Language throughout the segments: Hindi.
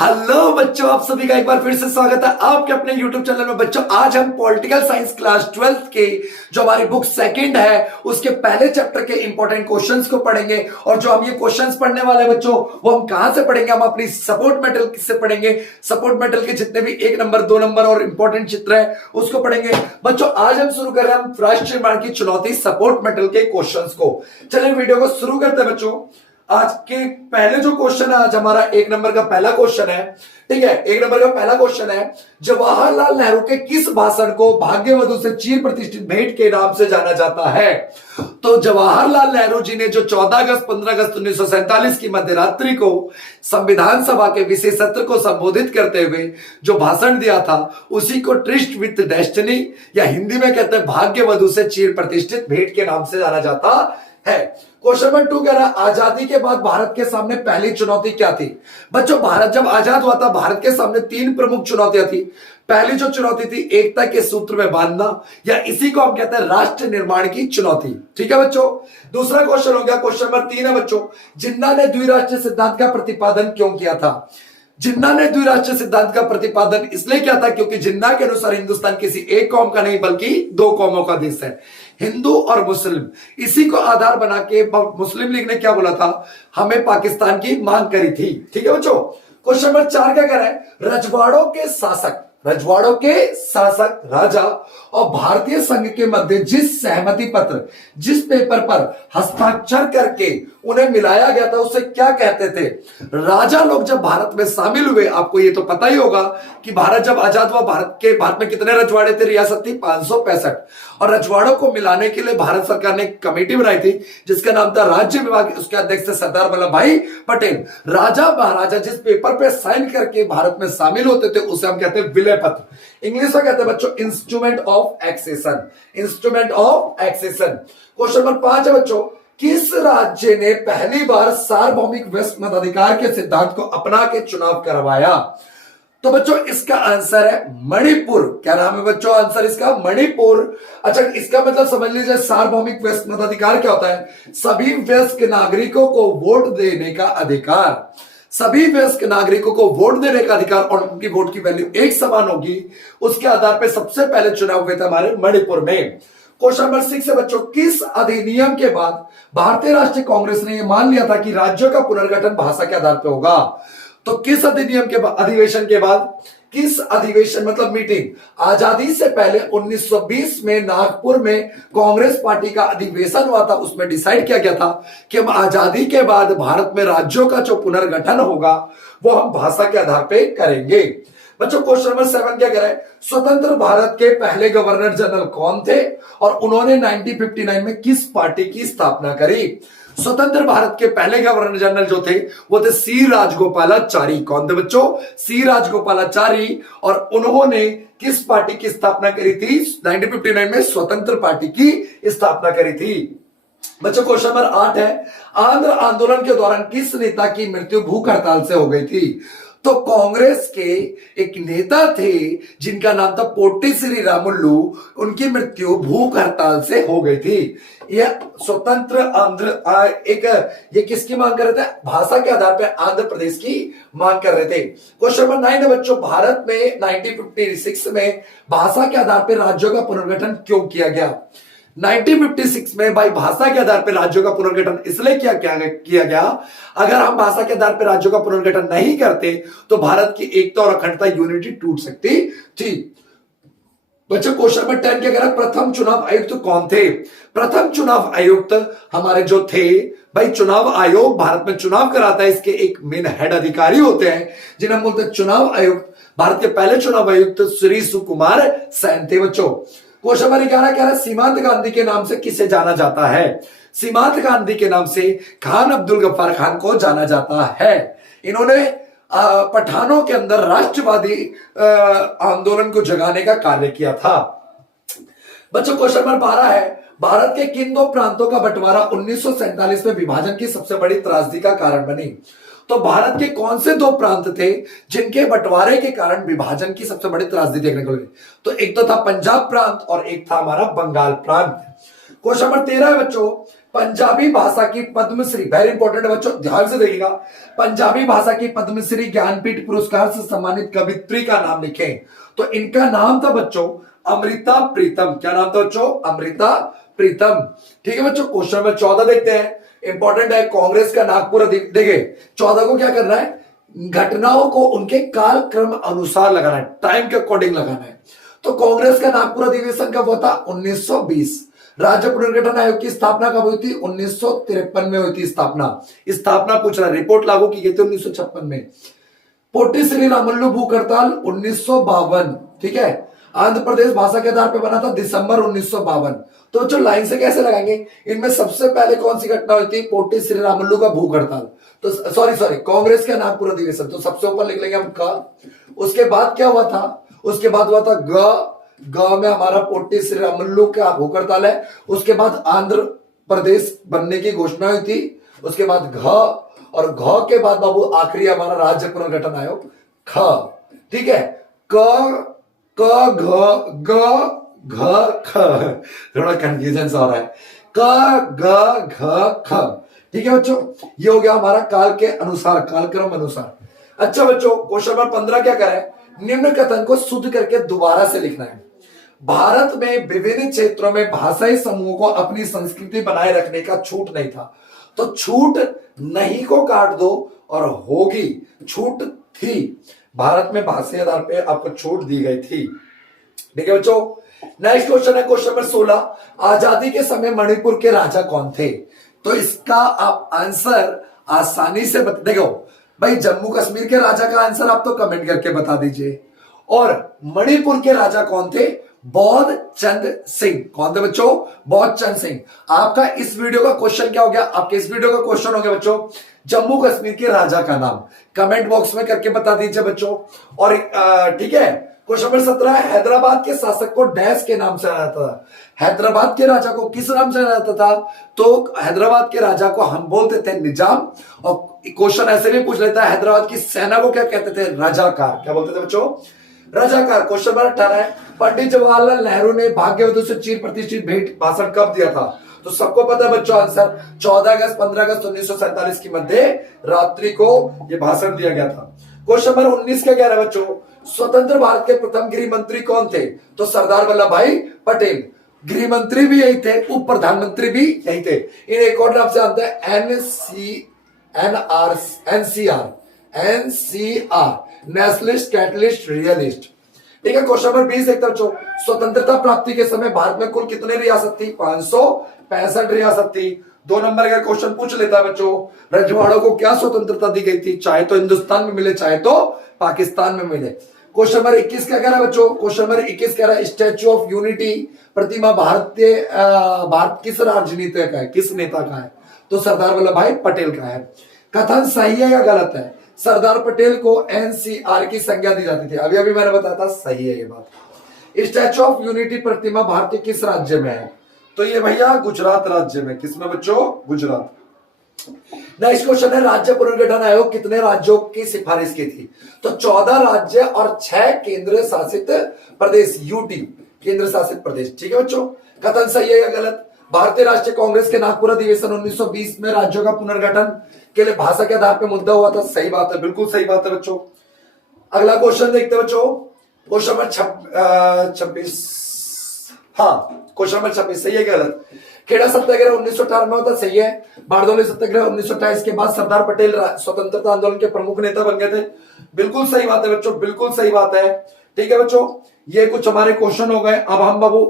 हेलो बच्चों, आप सभी का एक बार फिर से स्वागत है आपके अपने YouTube चैनल में। बच्चों, आज हम पॉलिटिकल साइंस क्लास 12th के जो हमारी बुक सेकंड है उसके पहले चैप्टर के इंपॉर्टेंट क्वेश्चंस को पढ़ेंगे। और जो हम ये क्वेश्चंस पढ़ने वाले हैं बच्चों, वो हम कहां से पढ़ेंगे? हम अपनी सपोर्ट मेटल से पढ़ेंगे। सपोर्ट मेटल के जितने भी 1 नंबर 2 नंबर और इंपॉर्टेंट चित्र है उसको पढ़ेंगे। बच्चों, आज हम शुरू कर रहे हैं राष्ट्रीय निर्माण की चुनौती सपोर्ट मेटल के क्वेश्चन को। चलिए वीडियो को शुरू करते हैं बच्चों। आज के पहले जो क्वेश्चन है, आज हमारा 1 नंबर का पहला क्वेश्चन है। ठीक है, 1 नंबर का पहला क्वेश्चन है, जवाहरलाल नेहरू के किस भाषण को भाग्यवधु से चीर प्रतिष्ठित भेंट के नाम से जाना जाता है? तो जवाहरलाल नेहरू जी ने जो 14 अगस्त 15 अगस्त 1947 की मध्यरात्रि को संविधान सभा के विशेष सत्र को संबोधित करते हुए जो भाषण दिया था, उसी को ट्रिस्ट विथ डेस्टिनी या हिंदी में कहते हैं भाग्यवधु से चीर प्रतिष्ठित भेंट के नाम से जाना जाता है। क्वेश्चन नंबर 2 कह रहा है, आजादी के बाद भारत के सामने पहली चुनौती क्या थी? बच्चों, भारत जब आजाद हुआ था, भारत के सामने 3 प्रमुख चुनौतियां थी। पहली जो चुनौती थी, एकता के सूत्र में बांधना, या इसी को हम कहते हैं राष्ट्र निर्माण की चुनौती। ठीक है बच्चों। दूसरा क्वेश्चन हो गया, क्वेश्चन नंबर 3 है बच्चों, जिन्ना ने द्विराष्ट्रीय सिद्धांत का प्रतिपादन क्यों किया था? जिन्ना ने द्विराष्ट्रीय सिद्धांत का प्रतिपादन इसलिए किया था क्योंकि जिन्ना के अनुसार हिंदुस्तान किसी एक कौम का नहीं बल्कि 2 कौमों का देश है, हिंदू और मुस्लिम। इसी को आधार बना के मुस्लिम लीग ने क्या बोला था? हमें पाकिस्तान की मांग करी थी। ठीक है बच्चों। क्वेश्चन नंबर 4 क्या कह रहा है, रजवाड़ों के शासक राजा और भारतीय संघ के मध्य जिस सहमति पत्र, जिस पेपर पर हस्ताक्षर करके उन्हें मिलाया गया था, उसे क्या कहते थे? राजा लोग जब भारत में शामिल हुए, आपको ये तो पता ही होगा कि भारत जब आजाद हुआ, भारत में कितने रजवाड़े थे? रियासत थी 565। और रजवाड़ों को मिलाने के लिए भारत सरकार ने एक कमेटी बनाई थी जिसका नाम था राज्य विभाग। उसके अध्यक्ष थे सरदार वल्लभ भाई पटेल। राजा महाराजा जिस पेपर पे साइन करके भारत में शामिल होते थे, उसे हम कहते हैं विलय पत्र। इंग्लिश में कहते हैं बच्चों instrument of accession. Instrument of accession. Question number 5 है बच्चों, किस राज्य ने पहली बार सार्वभौमिक व्यस्त मताधिकार के सिद्धांत को अपना के चुनाव करवाया? तो बच्चों इसका आंसर है मणिपुर। क्या नाम है बच्चों? आंसर इसका मणिपुर। अच्छा, इसका मतलब समझ लीजिए, सार्वभौमिक व्यस्त मताधिकार क्या होता है? सभी वयस्क नागरिकों को वोट देने का अधिकार। सभी वयस्क नागरिकों को वोट देने का अधिकार और उनकी वोट की वैल्यू एक समान होगी। उसके आधार पर सबसे पहले चुनाव हुए थे हमारे मणिपुर में। क्वेश्चन नंबर 6 है बच्चों, किस अधिनियम के बाद भारतीय राष्ट्रीय कांग्रेस ने यह मान लिया था कि राज्यों का पुनर्गठन भाषा के आधार पर होगा? तो किस अधिनियम के अधिवेशन के बाद, किस अधिवेशन मतलब मीटिंग? आजादी से पहले 1920 में नागपुर में कांग्रेस पार्टी का अधिवेशन हुआ था। उसमें डिसाइड किया गया था कि हम आजादी के बाद भारत में राज्यों का जो पुनर्गठन होगा वो हम भाषा के आधार पे करेंगे। बच्चों, क्वेश्चन नंबर 7 क्या कह रहा है, स्वतंत्र भारत के पहले गवर्नर जनरल कौन थे और उन्होंने 1959 में किस पार्टी की स्थापना करी? स्वतंत्र भारत के पहले गवर्नर जनरल जो थे वो थे सी राजगोपालाचारी। कौन थे बच्चों? सी राजगोपालाचारी। और उन्होंने किस पार्टी की स्थापना करी थी? 1959 में स्वतंत्र पार्टी की स्थापना करी थी। बच्चों, क्वेश्चन नंबर 8 है, आंध्र आंदोलन के दौरान किस नेता की मृत्यु भूख हड़ताल से हो गई थी? तो कांग्रेस के एक नेता थे जिनका नाम था पोट्टी श्री रामुलू। उनकी मृत्यु भूख हड़ताल से हो गई थी। यह स्वतंत्र ये किसकी मांग कर रहे थे? भाषा के आधार पर आंध्र प्रदेश की मांग कर रहे थे। क्वेश्चन नंबर 9 है बच्चों, भारत में 1956 में भाषा के आधार पर राज्यों का पुनर्गठन क्यों किया गया? 1956 में भाई भाषा के आधार पर राज्यों का पुनर्गठन इसलिए किया गया। अगर हम भाषा के आधार पर राज्यों का पुनर्गठन नहीं करते तो भारत की एकता और अखंडता, यूनिटी टूट सकती थी। बच्चों, क्वेश्चन नंबर 10 क्या कह रहा है, प्रथम चुनाव आयुक्त कौन थे? प्रथम चुनाव आयुक्त हमारे जो थे भाई, चुनाव आयोग भारत में चुनाव कराता है, इसके एक मेन हेड अधिकारी होते हैं जिन्हें हम बोलते हैं चुनाव आयुक्त। भारत के पहले चुनाव आयुक्त श्री सुकुमार सेन थे। बच्चों, क्वेश्चन नंबर 11 कह रहा है, सीमांत गांधी के नाम से किसे जाना जाता है? सीमांत गांधी के नाम से खान अब्दुल गफ्फार खान को जाना जाता है। इन्होंने पठानों के अंदर राष्ट्रवादी आंदोलन को जगाने का कार्य किया था। बच्चों, क्वेश्चन नंबर 12 है, भारत के किन 2 प्रांतों का बंटवारा 1947 में विभाजन की सबसे बड़ी त्रासदी का कारण बनी? तो भारत के कौन से 2 प्रांत थे जिनके बंटवारे के कारण विभाजन की सबसे बड़ी त्रासदी देखने को मिली? तो एक तो था पंजाब प्रांत और एक था हमारा बंगाल प्रांत। क्वेश्चन नंबर 13 है बच्चों, पंजाबी भाषा की पद्मश्री, वेरी इंपॉर्टेंट बच्चों, ध्यान से देखिएगा, पंजाबी भाषा की पद्मश्री ज्ञानपीठ पुरस्कार से सम्मानित कवित्री का नाम लिखें। तो इनका नाम था बच्चों अमृता प्रीतम। क्या नाम था बच्चों? अमृता प्रीतम। ठीक है बच्चों, क्वेश्चन नंबर 14 देखते हैं, इंपॉर्टेंट है। कांग्रेस का नागपुर देखिए 14 को क्या करना है, घटनाओं को उनके कालक्रम अनुसार लगाना है, टाइम के अकॉर्डिंग लगाना है। तो कांग्रेस का नागपुर अधिवेशन कब हुआ था? 1920। राज्य पुनर्गठन आयोग की स्थापना कब हुई थी? 1953 में हुई थी स्थापना। स्थापना पूछ रहा है, रिपोर्ट लागू की गई थी 1956 में। पोटी श्री रामुलु भूख हड़ताल 1952। ठीक है, आंध्र प्रदेश भाषा के आधार पर बना था दिसंबर 1952। तो जो लाइन से कैसे लगाएंगे, इनमें सबसे पहले कौन सी घटना हुई थी? पोटी श्री रामुलु का भूख हड़ताल। तो सॉरी कांग्रेस का नागपुर अधिवेशन, तो सबसे ऊपर लिख लेंगे हम का। उसके बाद क्या हुआ था? उसके बाद हुआ था ग में हमारा पोटी श्री रामुलु का भूख हड़ताल है। उसके बाद आंध्र प्रदेश बनने की घोषणा हुई थी। उसके बाद घ, और घ के बाद बाबू आखिरी हमारा राज्य पुनर्गठन आयोग ख। ठीक है, क घ ग घ ख, थोड़ा कंफ्यूजन हो रहा है, क ग घ ख। ठीक है बच्चों, ये हो गया हमारा काल के अनुसार, कालक्रम अनुसार। अच्छा बच्चों, क्वेश्चन नंबर 15 क्या करें, निम्न कथन को शुद्ध करके दोबारा से लिखना है। भारत में विभिन्न क्षेत्रों में भाषाई समूहों को अपनी संस्कृति बनाए रखने का छूट नहीं था। तो छूट नहीं को काट दो और होगी, छूट थी। भारत में भाषाई आधार पे आपको छूट दी गई थी। ठीक है बच्चों, नेक्स्ट क्वेश्चन है क्वेश्चन नंबर 16, आजादी के समय मणिपुर के राजा कौन थे? तो इसका आप आंसर आसानी से देखो भाई, जम्मू कश्मीर के राजा का आंसर आप तो कमेंट करके बता दीजिए। और मणिपुर के राजा कौन थे? बौद्ध चंद सिंह। कौन थे बच्चों? बौद्ध चंद सिंह। आपका इस वीडियो का क्वेश्चन क्या हो गया? आपके इस वीडियो का क्वेश्चन हो गया बच्चों, जम्मू कश्मीर के राजा का नाम कमेंट बॉक्स में करके बता दीजिए बच्चों। और ठीक है, क्वेश्चन नंबर 17, हैदराबाद के शासक को डैश के नाम से जाना जाता था। हैदराबाद के राजा को किस नाम से जाना जाता था? तो हैदराबाद के राजा को हम बोलते थे निजाम। और क्वेश्चन ऐसे भी पूछ लेता है, हैदराबाद की सेना को क्या कहते थे? रजाकार। क्या बोलते थे बच्चों? रजाकार। क्वेश्चन नंबर 18 है, पंडित जवाहरलाल नेहरू ने भाग्यवधु से चिर प्रतिष्ठित भेंट भाषण कब दिया था? तो सबको पता है बच्चों आंसर, 14 अगस्त 15 अगस्त 1947 की मध्य रात्रि को यह भाषण दिया गया था। क्वेश्चन नंबर 19 क्या कह रहा है बच्चों, स्वतंत्र भारत के प्रथम गृह मंत्री कौन थे? तो सरदार वल्लभ भाई पटेल। गृह मंत्री भी यही थे, उप प्रधानमंत्री भी यही थे। इन एक और नाम से आता है एनसीआर, नेशनलिस्ट, कैटलिस्ट, रियलिस्ट। ठीक है, क्वेश्चन नंबर 20 देखते बच्चों, स्वतंत्रता प्राप्ति के समय भारत में कुल कितने रियासत थी? 565 रियासत थी। 2 नंबर का क्वेश्चन पूछ लेता है बच्चों, रजवाड़ों को क्या स्वतंत्रता दी गई थी? चाहे तो हिंदुस्तान में मिले, चाहे तो पाकिस्तान में मिले। क्वेश्चन नंबर 21 क्या कह रहा है बच्चों? क्वेश्चन नंबर 21 कह रहा है, स्टैच्यू ऑफ यूनिटी प्रतिमा भारत किस राजनीतिक का है, किस नेता का है? तो सरदार वल्लभ भाई पटेल का है। कथन सही है या गलत है? सरदार पटेल को एनसीआर की संज्ञा दी जाती थी। अभी अभी मैंने बताया था, सही है ये बात। स्टैच्यू ऑफ यूनिटी प्रतिमा भारत के किस राज्य में है? तो ये भैया गुजरात राज्य में। किसमें बच्चों? गुजरात। नेक्स्ट क्वेश्चन है, राज्य पुनर्गठन आयोग कितने राज्यों की सिफारिश की थी? तो 14 राज्य और 6 केंद्र शासित प्रदेश, यूटी केंद्र शासित प्रदेश। ठीक है बच्चों, कथन सही है या गलत? भारतीय राष्ट्रीय कांग्रेस के नागपुर अधिवेशन 1920 में राज्यों का पुनर्गठन के लिए भाषा के आधार पर मुद्दा हुआ था। सही बात है, बिल्कुल सही बात है बच्चों। अगला क्वेश्चन देखते हैं बच्चों, क्वेश्चन नंबर 26। हाँ, क्वेश्चन नंबर 26 सही है क्या गलत? खेड़ा सत्याग्रह 1918 में होता, सही है। बारडोली सत्याग्रह 1928 के बाद सरदार पटेल स्वतंत्रता आंदोलन के प्रमुख नेता बन गए थे। बिल्कुल सही बात है बच्चों, बिल्कुल सही बात है। ठीक है बच्चों, ये कुछ हमारे क्वेश्चन हो गए। अब हम बाबू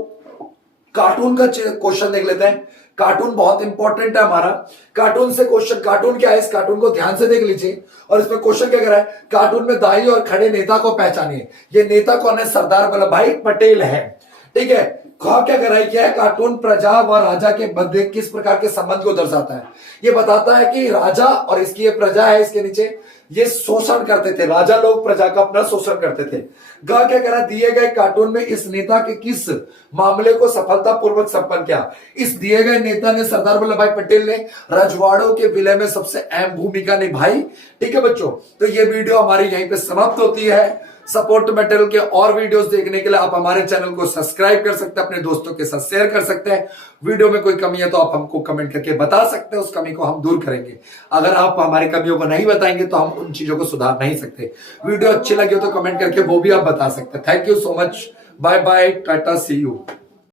कार्टून का क्वेश्चन देख लेते हैं। कार्टून बहुत इंपॉर्टेंट है हमारा। कार्टून से क्वेश्चन, कार्टून क्या है, इस कार्टून को ध्यान से देख लीजिए। और इसमें क्वेश्चन क्या कर रहा है, कार्टून में दाई और खड़े नेता को पहचानिए। ये नेता कौन है? सरदार वल्लभ भाई पटेल है। ठीक है, क्या कर रहा है, क्या है? कार्टून प्रजा व राजा के मध्य किस प्रकार के संबंध को दर्शाता है? ये बताता है कि राजा और इसकी ये प्रजा है, इसके नीचे ये शोषण करते थे, राजा लोग प्रजा का अपना शोषण करते थे। गा क्या करा, दिए गए कार्टून में इस नेता के किस मामले को सफलतापूर्वक संपन्न किया? इस दिए गए नेता ने, सरदार वल्लभ भाई पटेल ने रजवाड़ों के विलय में सबसे अहम भूमिका निभाई। ठीक है बच्चों, तो ये वीडियो हमारी यहीं पे समाप्त होती है। सपोर्ट मटेरियल के और वीडियोस देखने के लिए आप हमारे चैनल को सब्सक्राइब कर सकते हैं, अपने दोस्तों के साथ शेयर कर सकते हैं। वीडियो में कोई कमी है तो आप हमको कमेंट करके बता सकते हैं, उस कमी को हम दूर करेंगे। अगर आप हमारी कमियों को नहीं बताएंगे तो हम उन चीजों को सुधार नहीं सकते। वीडियो अच्छी लगी हो तो कमेंट करके वो भी आप बता सकते हैं। Thank you so much, bye bye, tata, see you.